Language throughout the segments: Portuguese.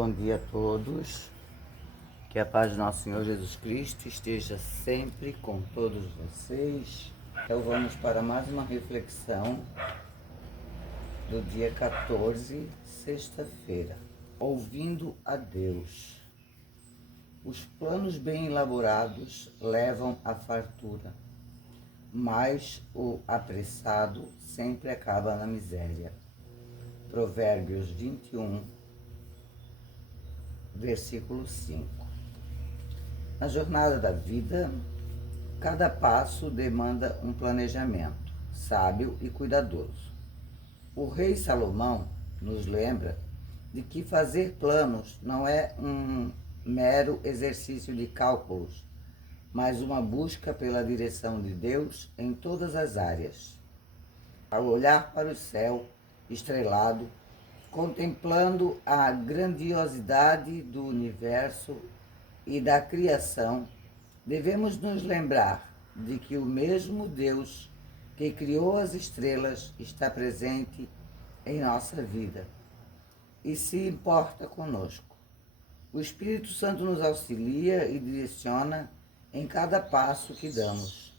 Bom dia a todos, que a paz do nosso Senhor Jesus Cristo esteja sempre com todos vocês. Então vamos para mais uma reflexão do dia 14, sexta-feira. Ouvindo a Deus. Os planos bem elaborados levam à fartura, mas o apressado sempre acaba na miséria. Provérbios 21, versículo 5. Na jornada da vida, cada passo demanda um planejamento sábio e cuidadoso. O rei Salomão nos lembra de que fazer planos não é um mero exercício de cálculos, mas uma busca pela direção de Deus em todas as áreas. Ao olhar para o céu estrelado, contemplando a grandiosidade do universo e da criação, devemos nos lembrar de que o mesmo Deus que criou as estrelas está presente em nossa vida e se importa conosco. O Espírito Santo nos auxilia e direciona em cada passo que damos,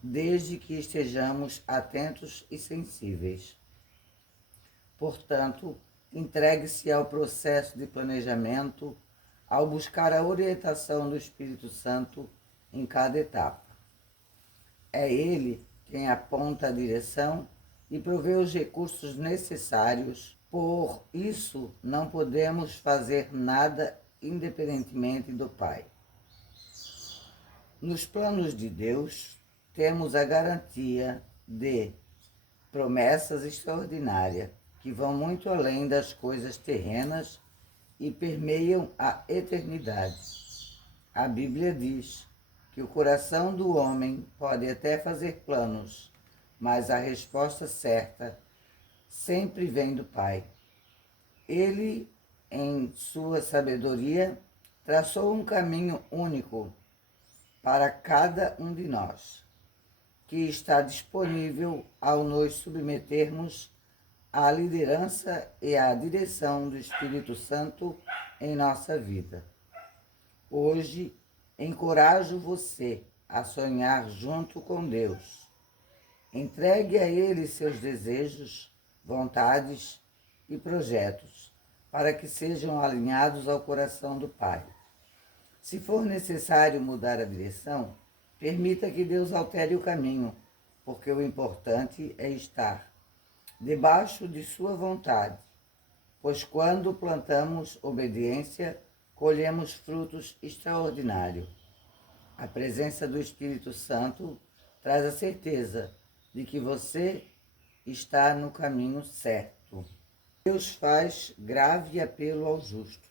desde que estejamos atentos e sensíveis. Portanto, entregue-se ao processo de planejamento ao buscar a orientação do Espírito Santo em cada etapa. É Ele quem aponta a direção e provê os recursos necessários. Por isso, não podemos fazer nada independentemente do Pai. Nos planos de Deus, temos a garantia de promessas extraordinárias que vão muito além das coisas terrenas e permeiam a eternidade. A Bíblia diz que o coração do homem pode até fazer planos, mas a resposta certa sempre vem do Pai. Ele, em sua sabedoria, traçou um caminho único para cada um de nós, que está disponível ao nos submetermos à liderança e à direção do Espírito Santo em nossa vida. Hoje, encorajo você a sonhar junto com Deus. Entregue a Ele seus desejos, vontades e projetos, para que sejam alinhados ao coração do Pai. Se for necessário mudar a direção, permita que Deus altere o caminho, porque o importante é estar debaixo de sua vontade, pois quando plantamos obediência, colhemos frutos extraordinários. A presença do Espírito Santo traz a certeza de que você está no caminho certo. Deus faz grave apelo ao justo,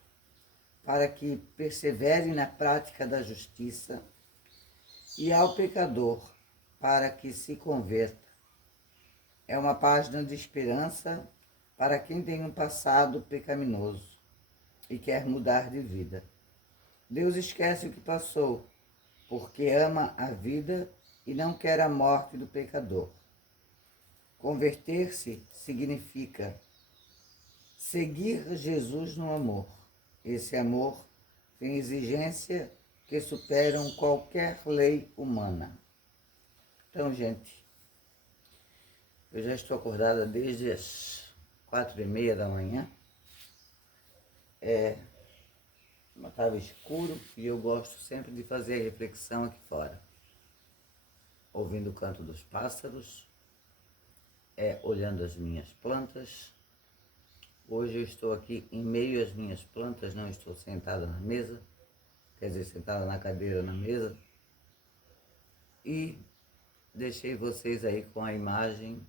para que persevere na prática da justiça, e ao pecador, para que se converta. É uma página de esperança para quem tem um passado pecaminoso e quer mudar de vida. Deus esquece o que passou, porque ama a vida e não quer a morte do pecador. Converter-se significa seguir Jesus no amor. Esse amor tem exigência que superam qualquer lei humana. Então, gente, eu já estou acordada desde as 4h30 da manhã. Estava escuro e eu gosto sempre de fazer a reflexão aqui fora. Ouvindo o canto dos pássaros, olhando as minhas plantas. Hoje eu estou aqui em meio às minhas plantas, não estou sentada na mesa, quer dizer, sentada na cadeira na mesa. E deixei vocês aí com a imagem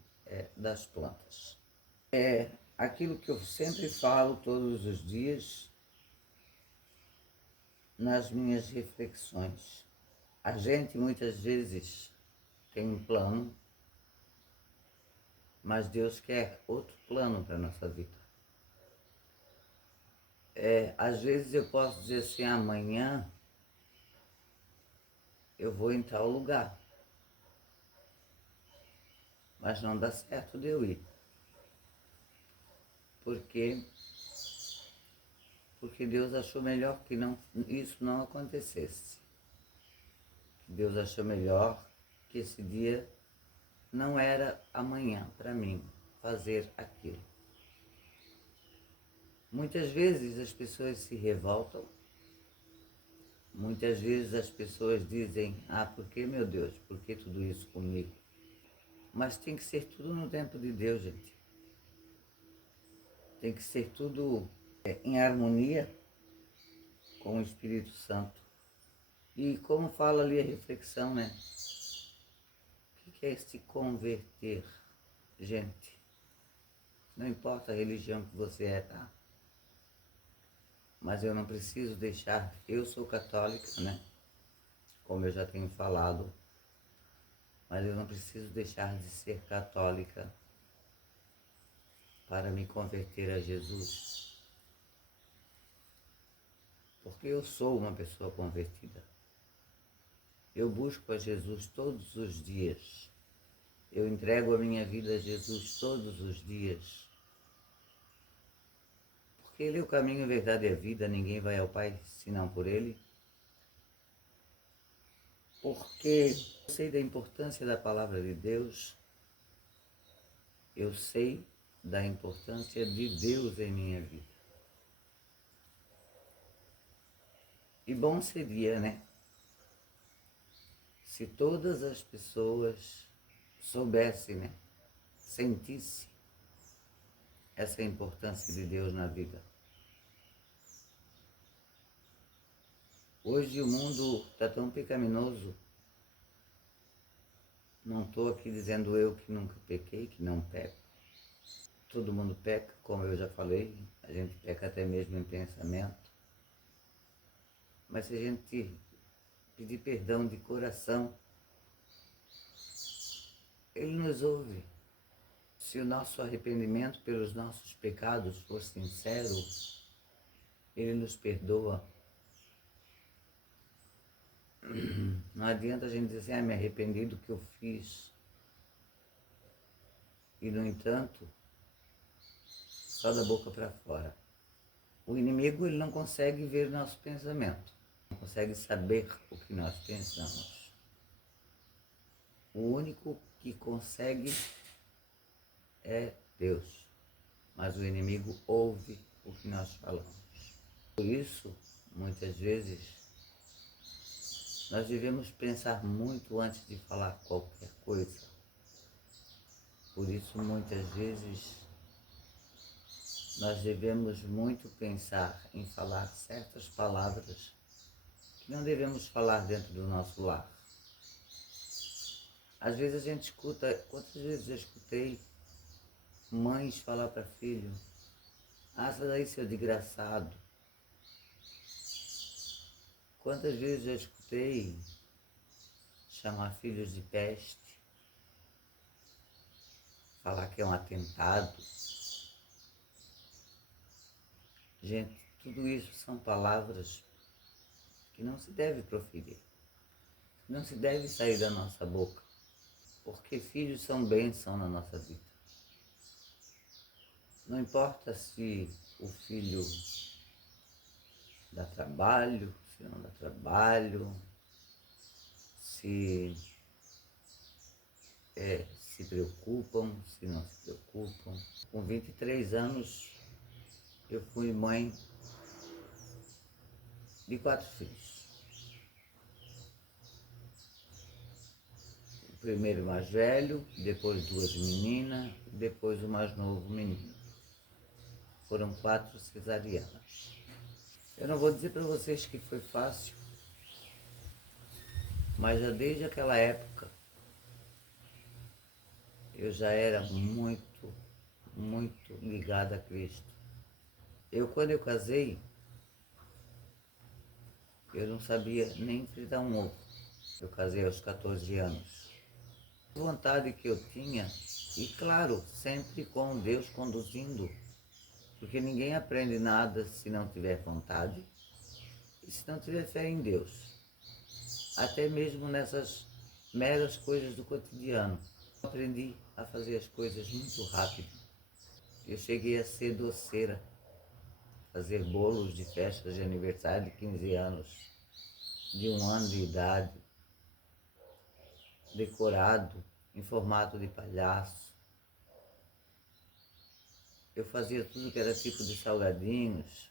das plantas. É aquilo que eu sempre falo todos os dias nas minhas reflexões. A gente muitas vezes tem um plano, mas Deus quer outro plano para a nossa vida. Às vezes eu posso dizer assim, amanhã eu vou em tal lugar, mas não dá certo de eu ir, porque porque Deus achou melhor que isso não acontecesse. Deus achou melhor que esse dia não era amanhã para mim fazer aquilo. Muitas vezes as pessoas se revoltam, muitas vezes as pessoas dizem, por que, meu Deus, por que tudo isso comigo? Mas tem que ser tudo no tempo de Deus, gente. Tem que ser tudo em harmonia com o Espírito Santo. E como fala ali a reflexão, né? O que é se converter, gente? Não importa a religião que você é, tá? Mas eu não preciso deixar... Eu sou católica, né? Como eu já tenho falado. Mas eu não preciso deixar de ser católica para me converter a Jesus. Porque eu sou uma pessoa convertida. Eu busco a Jesus todos os dias. Eu entrego a minha vida a Jesus todos os dias. Porque Ele é o caminho, a verdade e a vida. Ninguém vai ao Pai senão por Ele. Porque eu sei da importância da palavra de Deus. Eu sei da importância de Deus em minha vida. E bom seria, né? Se todas as pessoas soubessem, né? Sentissem essa importância de Deus na vida. Hoje o mundo está tão pecaminoso. Não estou aqui dizendo eu que nunca pequei, que não peco. Todo mundo peca, como eu já falei, a gente peca até mesmo em pensamento. Mas se a gente pedir perdão de coração, Ele nos ouve. Se o nosso arrependimento pelos nossos pecados for sincero, Ele nos perdoa. Não adianta a gente dizer, me arrependi do que eu fiz. E, no entanto, só da boca para fora. O inimigo, ele não consegue ver nosso pensamento. Não consegue saber o que nós pensamos. O único que consegue é Deus. Mas o inimigo ouve o que nós falamos. Por isso, muitas vezes, nós devemos pensar muito antes de falar qualquer coisa. Por isso, muitas vezes, nós devemos muito pensar em falar certas palavras que não devemos falar dentro do nosso lar. Às vezes a gente escuta, quantas vezes eu escutei mães falar para filho, sai daí, seu desgraçado. Quantas vezes eu escutei chamar filhos de peste, falar que é um atentado. Gente, tudo isso são palavras que não se deve proferir, não se deve sair da nossa boca, porque filhos são bênção na nossa vida. Não importa se o filho dá trabalho, se não dá trabalho, se se preocupam, se não se preocupam. Com 23 anos, eu fui mãe de 4 filhos. O primeiro mais velho, depois 2 meninas, depois o mais novo menino. Foram 4 cesarianas. Eu não vou dizer para vocês que foi fácil, mas já desde aquela época eu já era muito, muito ligada a Cristo. Quando eu casei, eu não sabia nem fritar um ovo. Eu casei aos 14 anos. A vontade que eu tinha, e claro, sempre com Deus conduzindo, porque ninguém aprende nada se não tiver vontade e se não tiver fé em Deus. Até mesmo nessas meras coisas do cotidiano. Eu aprendi a fazer as coisas muito rápido. Eu cheguei a ser doceira. fazer bolos de festas de aniversário de 15 anos, de 1 ano de idade, decorado em formato de palhaço. Eu fazia tudo que era tipo de salgadinhos.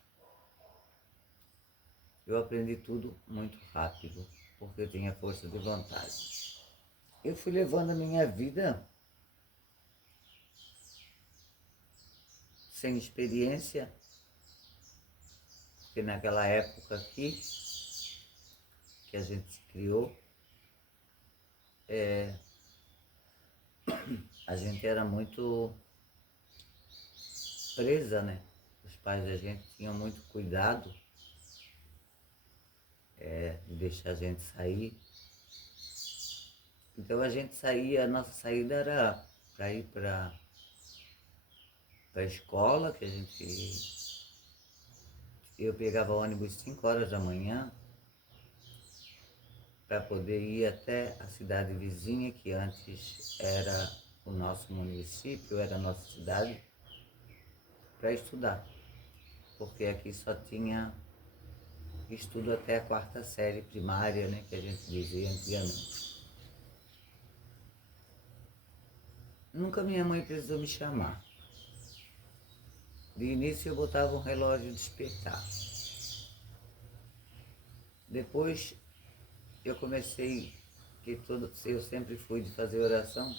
Eu aprendi tudo muito rápido, porque eu tinha força de vontade. Eu fui levando a minha vida sem experiência, porque naquela época aqui que a gente se criou, a gente era muito presa, né? Os pais da gente tinham muito cuidado de deixar a gente sair. Então a gente saía, a nossa saída era para ir para a escola, eu pegava ônibus 5 horas da manhã para poder ir até a cidade vizinha, que antes era o nosso município, era a nossa cidade, para estudar, porque aqui só tinha estudo até a 4ª série primária, né, que a gente dizia antigamente. Nunca minha mãe precisou me chamar. De início eu botava um relógio despertar. Depois eu comecei, eu sempre fui de fazer oração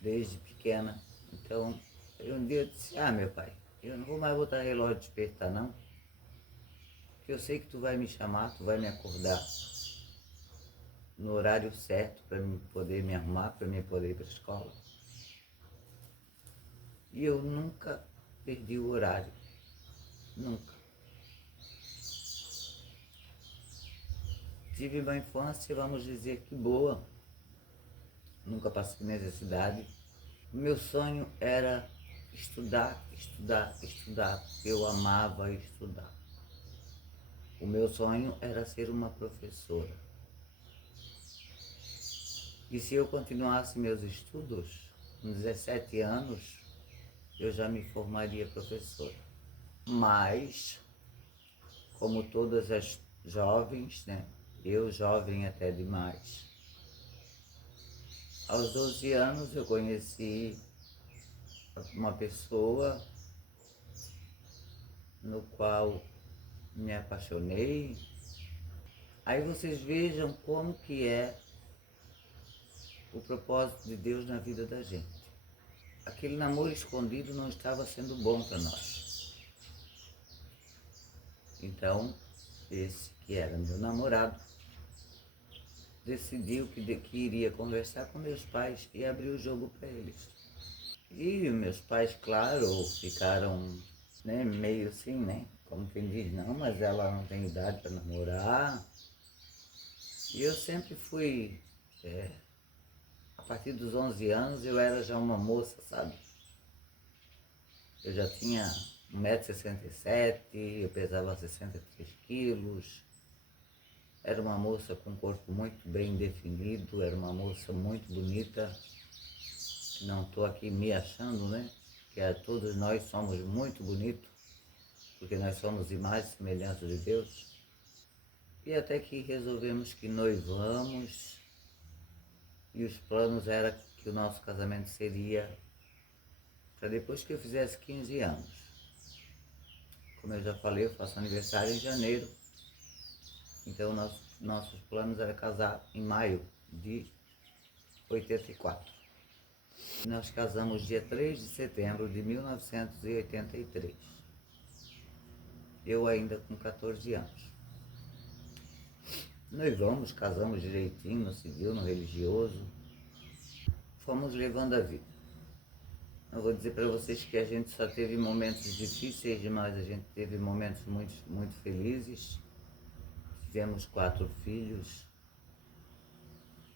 desde pequena. Então um dia eu disse, meu pai, eu não vou mais botar relógio despertar não, porque eu sei que tu vai me chamar, tu vai me acordar no horário certo para poder me arrumar, para mim poder ir para a escola. E eu nunca perdi o horário, nunca. Tive uma infância, vamos dizer que boa, nunca passei necessidade. O meu sonho era estudar, estudar, estudar. Eu amava estudar. O meu sonho era ser uma professora. E se eu continuasse meus estudos, com 17 anos, eu já me formaria professora. Mas, como todas as jovens, né? Eu jovem até demais. Aos 12 anos eu conheci uma pessoa no qual me apaixonei. Aí vocês vejam como que é o propósito de Deus na vida da gente. Aquele namoro escondido não estava sendo bom para nós. Então, esse que era meu namorado decidiu que iria conversar com meus pais e abrir o jogo para eles. E meus pais, claro, ficaram, né, meio assim, né? Como quem diz, não, mas ela não tem idade para namorar. E eu sempre fui, a partir dos 11 anos, eu era já uma moça, sabe? Eu já tinha 1,67 m, eu pesava 63 quilos. Era uma moça com um corpo muito bem definido, era uma moça muito bonita. Não estou aqui me achando, né? Que todos nós somos muito bonitos, porque nós somos imagem e semelhança de Deus. E até que resolvemos que noivamos, e os planos eram que o nosso casamento seria para depois que eu fizesse 15 anos. Como eu já falei, eu faço aniversário em janeiro, então nossos planos eram casar em maio de 84. Nós casamos dia 3 de setembro de 1983. Eu ainda com 14 anos. Noivamos, casamos direitinho, no civil, no religioso. Fomos levando a vida. Eu vou dizer para vocês que a gente só teve momentos difíceis, mas a gente teve momentos muito, muito felizes. Tivemos 4 filhos.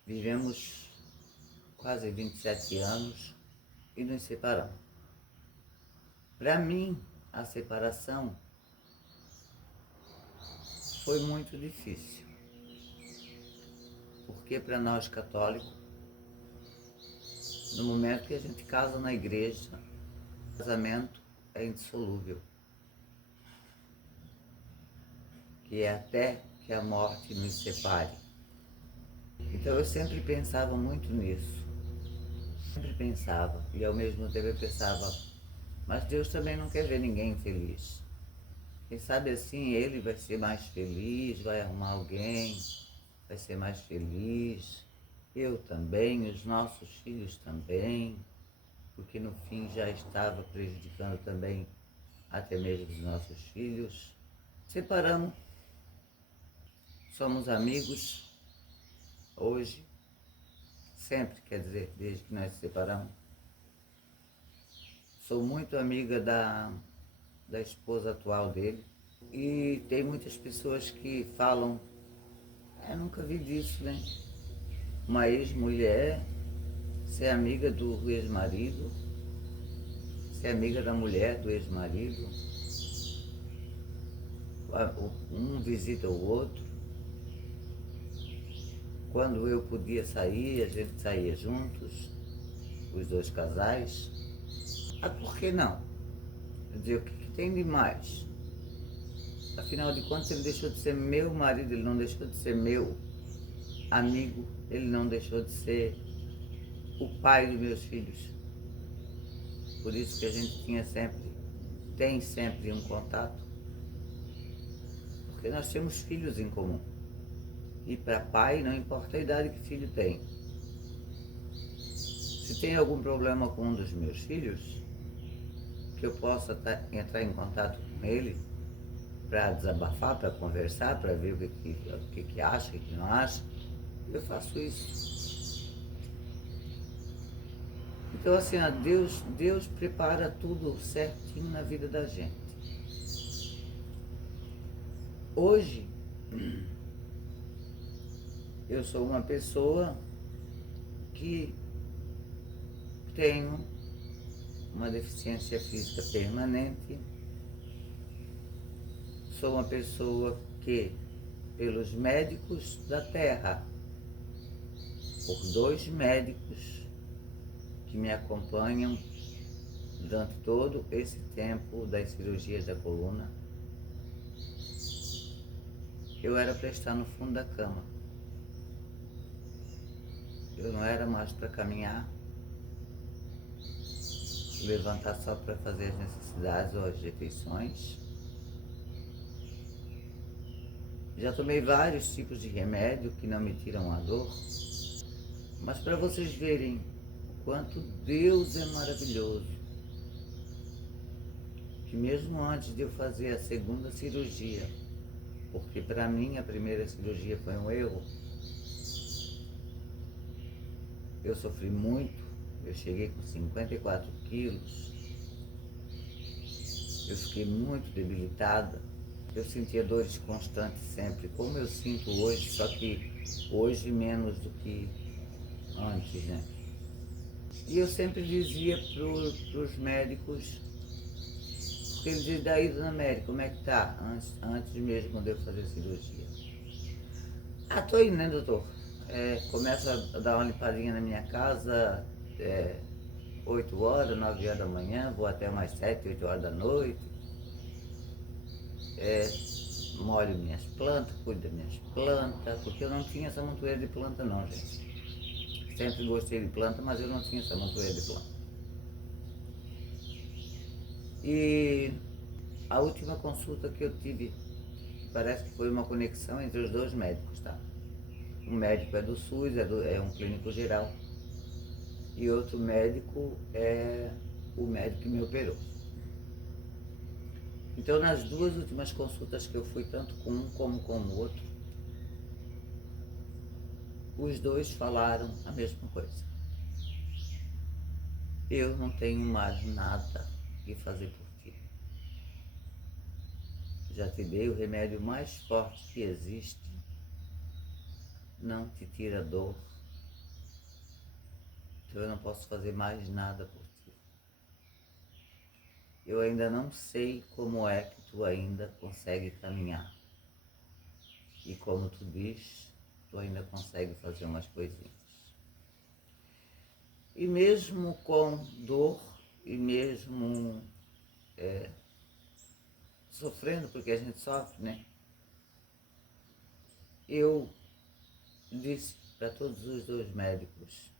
Vivemos quase 27 anos e nos separamos. Para mim, a separação foi muito difícil, porque para nós católicos, no momento que a gente casa na igreja, o casamento é indissolúvel. que é até que a morte nos separe. Então eu sempre pensava muito nisso, sempre pensava, e ao mesmo tempo eu pensava, mas Deus também não quer ver ninguém feliz. Quem sabe assim ele vai ser mais feliz, vai arrumar alguém, vai ser mais feliz, eu também, os nossos filhos também, porque no fim já estava prejudicando também até mesmo os nossos filhos. Separamos, somos amigos hoje, sempre, quer dizer, desde que nós nos separamos. Sou muito amiga da esposa atual dele e tem muitas pessoas que falam, nunca vi disso, né? Uma ex-mulher ser amiga do ex-marido, ser amiga da mulher do ex-marido, um visita o outro. Quando eu podia sair, a gente saía juntos, os dois casais. Por que não? Quer dizer, o que tem de mais? Afinal de contas, ele deixou de ser meu marido, ele não deixou de ser meu amigo, ele não deixou de ser o pai dos meus filhos. Por isso que a gente tem sempre um contato, porque nós temos filhos em comum. E para pai, não importa a idade que o filho tem. Se tem algum problema com um dos meus filhos, que eu possa entrar em contato com ele para desabafar, para conversar, para ver o que acha, o que não acha, eu faço isso. Então assim, Deus prepara tudo certinho na vida da gente. Hoje, eu sou uma pessoa que tenho uma deficiência física permanente. Sou uma pessoa que, pelos médicos da Terra, por 2 médicos que me acompanham durante todo esse tempo das cirurgias da coluna, eu era para estar no fundo da cama. Eu não era mais para caminhar, levantar só para fazer as necessidades ou as refeições. Já tomei vários tipos de remédio que não me tiram a dor, mas para vocês verem o quanto Deus é maravilhoso, que mesmo antes de eu fazer a segunda cirurgia, porque para mim a primeira cirurgia foi um erro, eu sofri muito, eu cheguei com 54 quilos, eu fiquei muito debilitada, eu sentia dores constantes sempre, como eu sinto hoje, só que hoje menos do que antes, né? E eu sempre dizia para os médicos, porque eles diziam, daí, dona Mary, como é que tá? Antes mesmo de eu fazer a cirurgia. Tô indo, né, doutor? Começa a dar uma limpadinha na minha casa, 8 horas, 9 horas da manhã, vou até mais 7, 8 horas da noite. Molho minhas plantas, cuido das minhas plantas, porque eu não tinha essa montoeira de planta não, gente. Sempre gostei de planta, mas eu não tinha essa montoeira de planta. E a última consulta que eu tive, parece que foi uma conexão entre os 2 médicos, tá? Um médico é do SUS, é um clínico geral, e outro médico é o médico que me operou. Então, nas 2 últimas consultas que eu fui, tanto com um como com o outro, os 2 falaram a mesma coisa. Eu não tenho mais nada que fazer por ti. Já te dei o remédio mais forte que existe, não te tira dor, então eu não posso fazer mais nada por ti. Eu ainda não sei como é que tu ainda consegue caminhar. E como tu diz, tu ainda consegue fazer umas coisinhas. E mesmo com dor, e mesmo sofrendo, porque a gente sofre, né? eu disse para todos os dois médicos,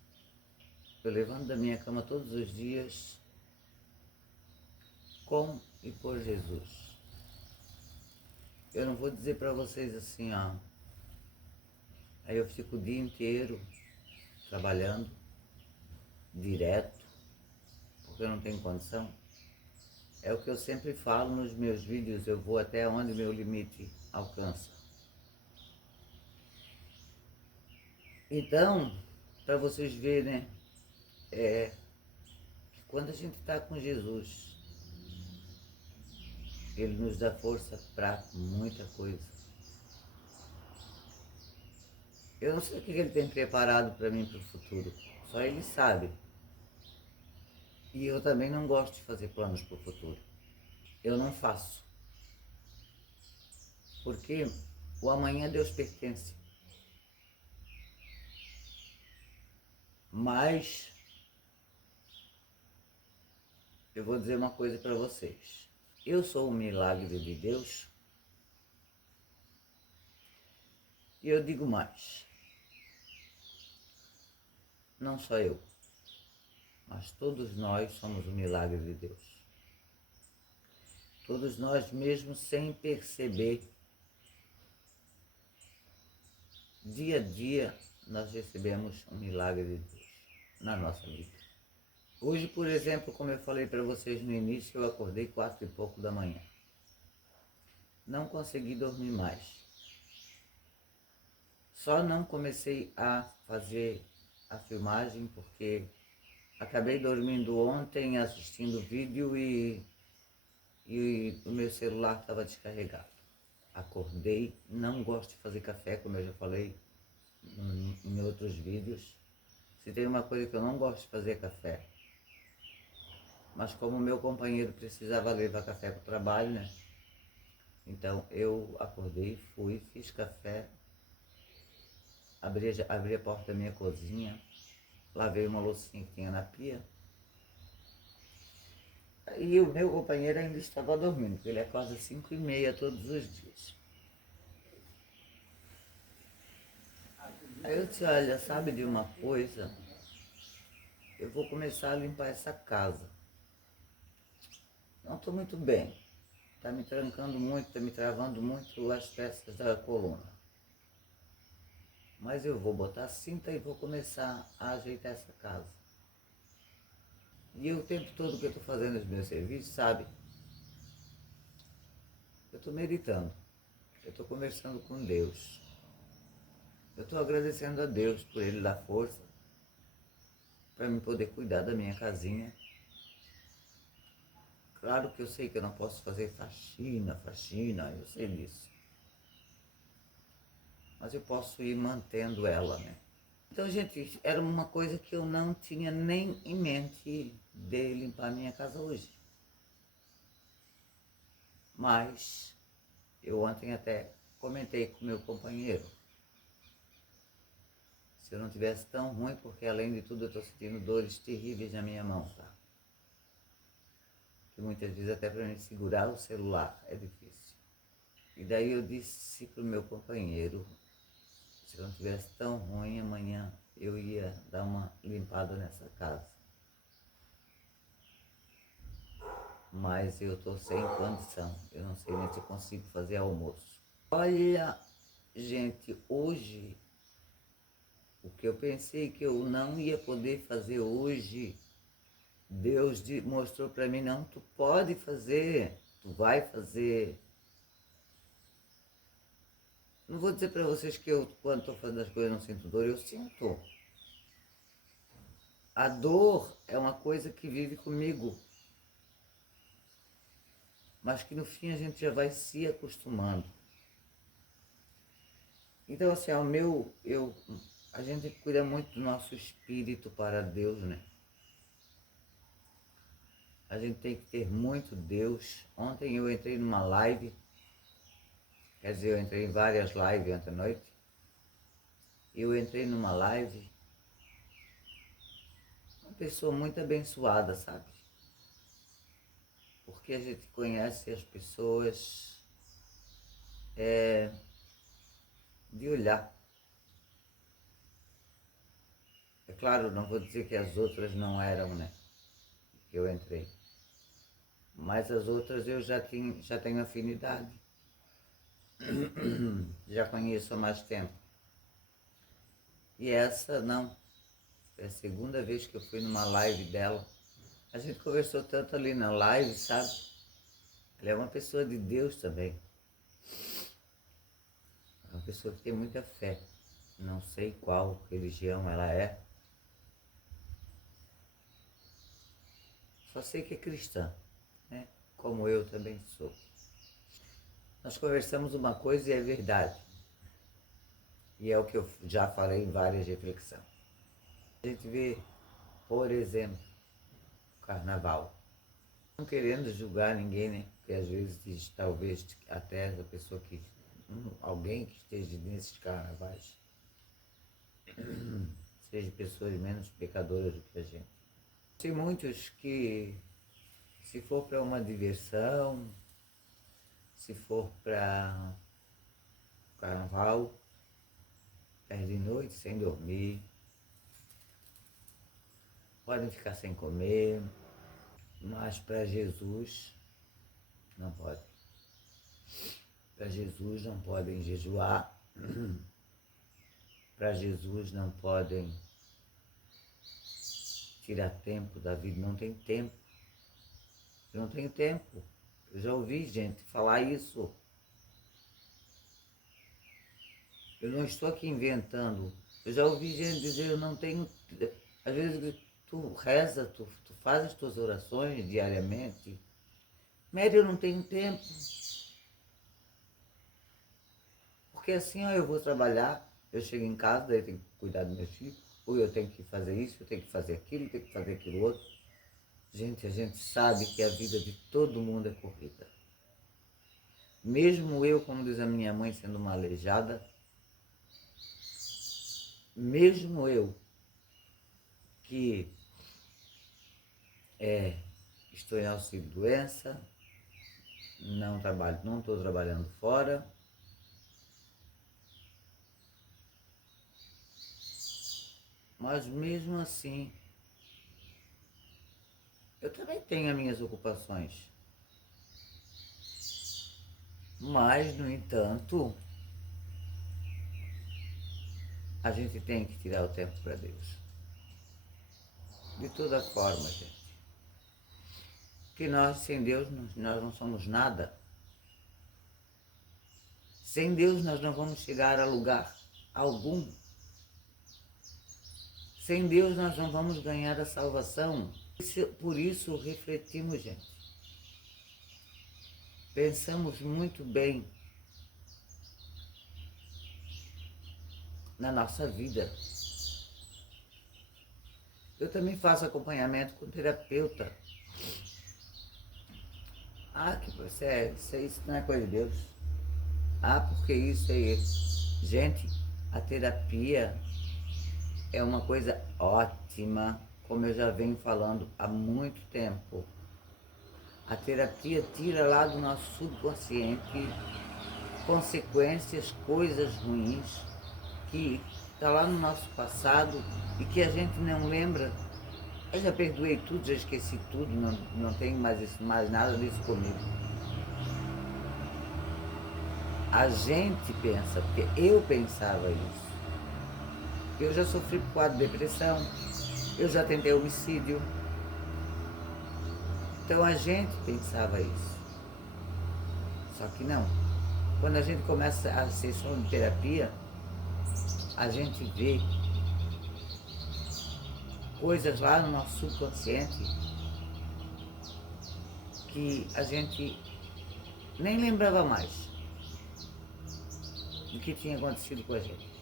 eu levanto da minha cama todos os dias com e por Jesus. Eu não vou dizer para vocês assim, ó, aí eu fico o dia inteiro trabalhando, direto, porque eu não tenho condição. É o que eu sempre falo nos meus vídeos, eu vou até onde meu limite alcança. Então, para vocês verem, que quando a gente está com Jesus, Ele nos dá força para muita coisa. Eu não sei o que Ele tem preparado para mim para o futuro, só Ele sabe. E eu também não gosto de fazer planos para o futuro. Eu não faço. Porque o amanhã Deus pertence. Mas eu vou dizer uma coisa para vocês. Eu sou um milagre de Deus e eu digo mais. Não só eu, mas todos nós somos um milagre de Deus. Todos nós, mesmo sem perceber, dia a dia nós recebemos um milagre de Deus na nossa vida. Hoje, por exemplo, como eu falei para vocês no início, eu acordei 4 e pouco da manhã. Não consegui dormir mais. Só não comecei a fazer a filmagem porque acabei dormindo ontem assistindo vídeo e o meu celular estava descarregado. Acordei, não gosto de fazer café, como eu já falei em outros vídeos. Se tem uma coisa que eu não gosto de fazer é café. Mas como meu companheiro precisava levar café para o trabalho, né? Então eu acordei, fui, fiz café, abri a porta da minha cozinha, lavei uma loucinha que tinha na pia. E o meu companheiro ainda estava dormindo, porque ele acorda às 5h30 todos os dias. Aí eu disse, olha, sabe de uma coisa? Eu vou começar a limpar essa casa. Não estou muito bem. Está me trancando muito, está me travando muito as peças da coluna. Mas eu vou botar a cinta e vou começar a ajeitar essa casa. E o tempo todo que eu estou fazendo os meus serviços, sabe? Eu estou meditando. Eu estou conversando com Deus. Eu estou agradecendo a Deus por Ele dar força para me poder cuidar da minha casinha. Claro que eu sei que eu não posso fazer faxina, eu sei disso. Mas eu posso ir mantendo ela, né? Então, gente, era uma coisa que eu não tinha nem em mente de limpar minha casa hoje. Mas eu ontem até comentei com meu companheiro. Se eu não tivesse tão ruim, porque além de tudo eu estou sentindo dores terríveis na minha mão, tá? Que muitas vezes até para mim segurar o celular é difícil. E daí eu disse pro meu companheiro, se eu não tivesse tão ruim, amanhã eu ia dar uma limpada nessa casa. Mas eu estou sem condição, eu não sei nem se eu consigo fazer almoço. Olha, gente, hoje, o que eu pensei que eu não ia poder fazer hoje, Deus mostrou para mim, não, tu pode fazer, tu vai fazer. Não vou dizer para vocês que eu, quando estou fazendo as coisas, não sinto dor, eu sinto. A dor é uma coisa que vive comigo, mas que no fim a gente já vai se acostumando. Então, assim, a gente cuida muito do nosso espírito para Deus, né? A gente tem que ter muito Deus. Ontem eu entrei numa live, quer dizer, eu entrei em várias lives ontem à noite. Eu entrei numa live, uma pessoa muito abençoada, sabe? Porque a gente conhece as pessoas de olhar. É claro, não vou dizer que as outras não eram, né? Que eu entrei. Mas as outras eu já tenho afinidade. Já conheço há mais tempo. E essa não. É a segunda vez que eu fui numa live dela. A gente conversou tanto ali na live, sabe? Ela é uma pessoa de Deus também. É uma pessoa que tem muita fé. Não sei qual religião ela é. Só sei que é cristã, né? Como eu também sou. Nós conversamos uma coisa e é verdade. E é o que eu já falei em várias reflexões. A gente vê, por exemplo, o carnaval. Não querendo julgar ninguém, né? Porque às vezes talvez até a pessoa que... alguém que esteja nesses carnavais seja pessoas menos pecadoras do que a gente. Tem muitos que, se for para uma diversão, se for para carnaval, perde noite sem dormir, podem ficar sem comer, mas para Jesus não pode. Para Jesus não podem jejuar, para Jesus não podem tirar tempo da vida, não tem tempo. Eu não tenho tempo. Eu já ouvi gente falar isso. Eu não estou aqui inventando. Eu já ouvi gente dizer, eu não tenho... Às vezes tu reza, tu faz as tuas orações diariamente. Médio, eu não tenho tempo. Porque assim, ó, eu vou trabalhar, eu chego em casa, daí eu tenho que cuidar dos meus filhos, ou eu tenho que fazer isso, eu tenho que fazer aquilo, eu tenho que fazer aquilo outro. Gente, a gente sabe que a vida de todo mundo é corrida. Mesmo eu, como diz a minha mãe, sendo uma aleijada, mesmo eu, que estou em auxílio-doença, não estou trabalhando fora, mas mesmo assim, eu também tenho as minhas ocupações. Mas, no entanto, a gente tem que tirar o tempo para Deus. De toda forma, gente. Porque nós, sem Deus, nós não somos nada. Sem Deus, nós não vamos chegar a lugar algum. Sem Deus, nós não vamos ganhar a salvação. Por isso, refletimos, gente. Pensamos muito bem na nossa vida. Eu também faço acompanhamento com terapeuta. Ah, que isso não é coisa de Deus. Ah, porque isso é isso. Gente, a terapia é uma coisa ótima, como eu já venho falando há muito tempo. A terapia tira lá do nosso subconsciente consequências, coisas ruins, que está lá no nosso passado e que a gente não lembra. Eu já perdoei tudo, já esqueci tudo, não tenho mais nada disso comigo. A gente pensa, porque eu pensava isso. Eu já sofri por quadro de depressão, eu já tentei homicídio. Então a gente pensava isso. Só que não. Quando a gente começa a sessão de terapia, a gente vê coisas lá no nosso subconsciente que a gente nem lembrava mais do que tinha acontecido com a gente.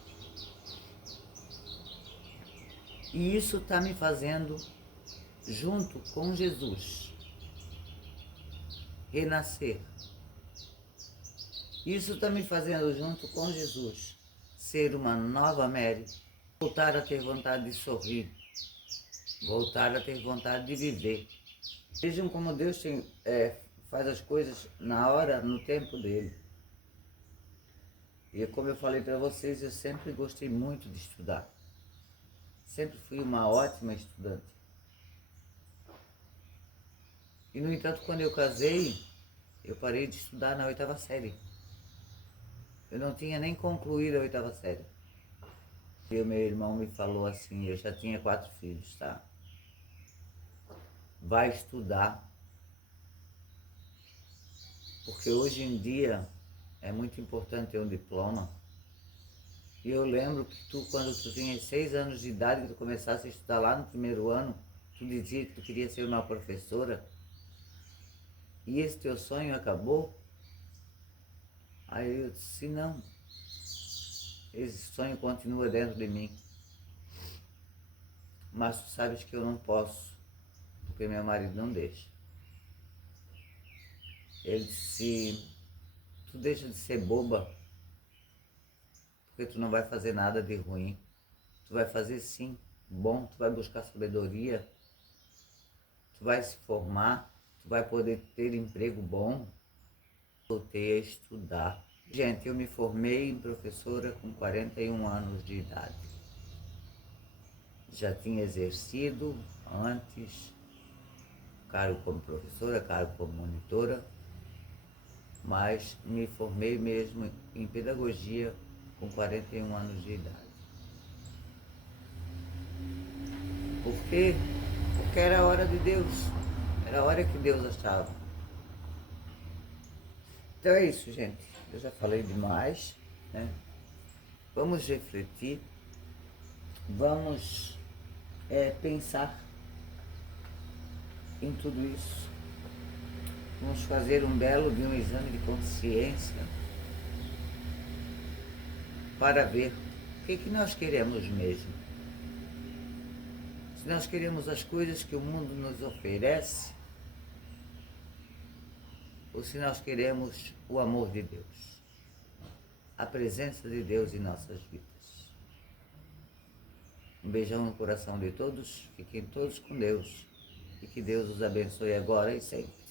E isso está me fazendo, junto com Jesus, renascer. Isso está me fazendo, junto com Jesus, ser uma nova Mary, voltar a ter vontade de sorrir, voltar a ter vontade de viver. Vejam como Deus faz as coisas na hora, no tempo dele. E como eu falei para vocês, eu sempre gostei muito de estudar. Sempre fui uma ótima estudante. E, no entanto, quando eu casei, eu parei de estudar na 8ª série. Eu não tinha nem concluído a 8ª série. E o meu irmão me falou assim, eu já tinha 4 filhos, tá? Vai estudar. Porque hoje em dia é muito importante ter um diploma. E eu lembro que tu, quando tu tinha 6 anos de idade, que tu começasse a estudar lá no 1º ano, tu dizia que tu queria ser uma professora. E esse teu sonho acabou? Aí eu disse, não, esse sonho continua dentro de mim. Mas tu sabes que eu não posso, porque meu marido não deixa. Ele disse, tu deixa de ser boba, porque tu não vai fazer nada de ruim. Tu vai fazer sim, bom, tu vai buscar sabedoria, tu vai se formar, tu vai poder ter emprego bom. Voltei a estudar. Gente, eu me formei em professora com 41 anos de idade. Já tinha exercido antes cargo como professora, cargo como monitora, mas me formei mesmo em pedagogia com 41 anos de idade. Por quê? Porque era a hora de Deus, era a hora que Deus achava. Então é isso, gente. Eu já falei demais, né? Vamos refletir, vamos pensar em tudo isso. Vamos fazer um belo de um exame de consciência para ver o que nós queremos mesmo. Se nós queremos as coisas que o mundo nos oferece, ou se nós queremos o amor de Deus, a presença de Deus em nossas vidas. Um beijão no coração de todos, fiquem todos com Deus e que Deus os abençoe agora e sempre.